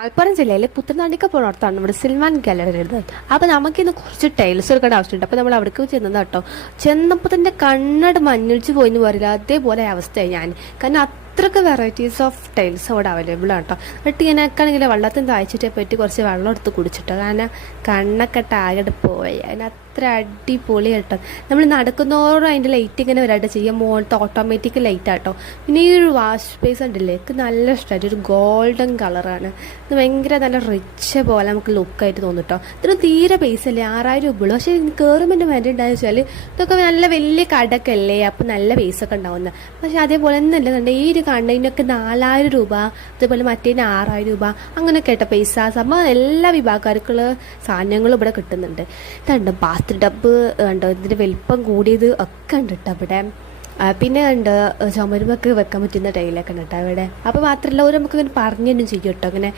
മലപ്പുറം ജില്ലയിലെ പുത്തനാടിക്ക പുറത്താണ് നമ്മുടെ സിൽവാൻ ഗാലറി വരുന്നത്. അപ്പോൾ നമുക്കിന്ന് കുറച്ച് ടൈൽസ് എടുക്കേണ്ട ആവശ്യമുണ്ട്. അപ്പോൾ നമ്മൾ അവിടേക്ക് ചെന്നത് കേട്ടോ. ചെന്നപ്പോൾ തന്നെ കണ്ണട് മഞ്ഞളിച്ച് പോയി എന്ന് പറയില്ല. അതേപോലെ അവസ്ഥയാണ് ഞാൻ. കാരണം അത്രയ്ക്ക് വെറൈറ്റീസ് ഓഫ് ടൈൽസ് അവിടെ അവൈലബിൾ ആണ് കേട്ടോ എന്നിട്ട് ഇതിനൊക്കെയാണെങ്കിൽ വെള്ളത്തിന് താഴ്ചിട്ട് പറ്റി കുറച്ച് വെള്ളം എടുത്ത് കുടിച്ചിട്ടോ. കാരണം കണ്ണൊക്കെ ടാഗഡ് പോയി. അതിന് അത്ര അടിപൊളി കേട്ടോ നമ്മൾ നടക്കുന്നോറും അതിന്റെ ലൈറ്റ് ഇങ്ങനെ വരാട്ട്. ചെയ്യുക മുകളിലത്തെ ഓട്ടോമാറ്റിക് ലൈറ്റ് ആട്ടോ. പിന്നെ ഈ ഒരു വാഷ് സ്പേസ് ഉണ്ടല്ലേ എനിക്ക് നല്ല ഇഷ്ടമായിട്ട്. ഒരു ഗോൾഡൻ കളറാണ് ഇത് ഭയങ്കര നല്ല റിച്ച് പോലെ നമുക്ക് ലുക്കായിട്ട് തോന്നും കേട്ടോ ഇതിന് തീരെ പൈസ അല്ലേ ആറായിരം രൂപ ഉള്ളൂ. പക്ഷേ കയറുമ്പോൾ വേണ്ടി ഉണ്ടായെന്ന് വെച്ചാൽ ഇതൊക്കെ നല്ല വലിയ കടക്കല്ലേ? അപ്പോൾ അപ്പം നല്ല പൈസ ഒക്കെ ഉണ്ടാവുന്നത് പക്ഷേ അതേപോലെ തന്നെ ഒന്നല്ല ഈ ഒരു കണ്ടതിനൊക്കെ നാലായിരം രൂപ അതേപോലെ മറ്റേതിന് ആറായിരം രൂപ അങ്ങനെ കേട്ട പൈസ സംഭവം എല്ലാ വിഭാഗക്കാർക്കുള്ള സാധനങ്ങളും ഇവിടെ കിട്ടുന്നുണ്ട്. ഇതുണ്ട് ബാത്ത് ടബ്ബ് ഉണ്ട് ഇതിന്റെ വലിപ്പം കൂടിയത് ഒക്കെ ഉണ്ട് കേട്ടോ ഇവിടെ പിന്നെ ഉണ്ട് ചുമരുമൊക്കെ വെക്കാൻ പറ്റുന്ന ടൈലൊക്കെ ഉണ്ട് കേട്ടോ അവിടെ അപ്പോൾ മാത്രമല്ല ഒരു നമുക്ക് ഇങ്ങനെ പറഞ്ഞു തന്നെ ചെയ്യും കേട്ടോ അങ്ങനെ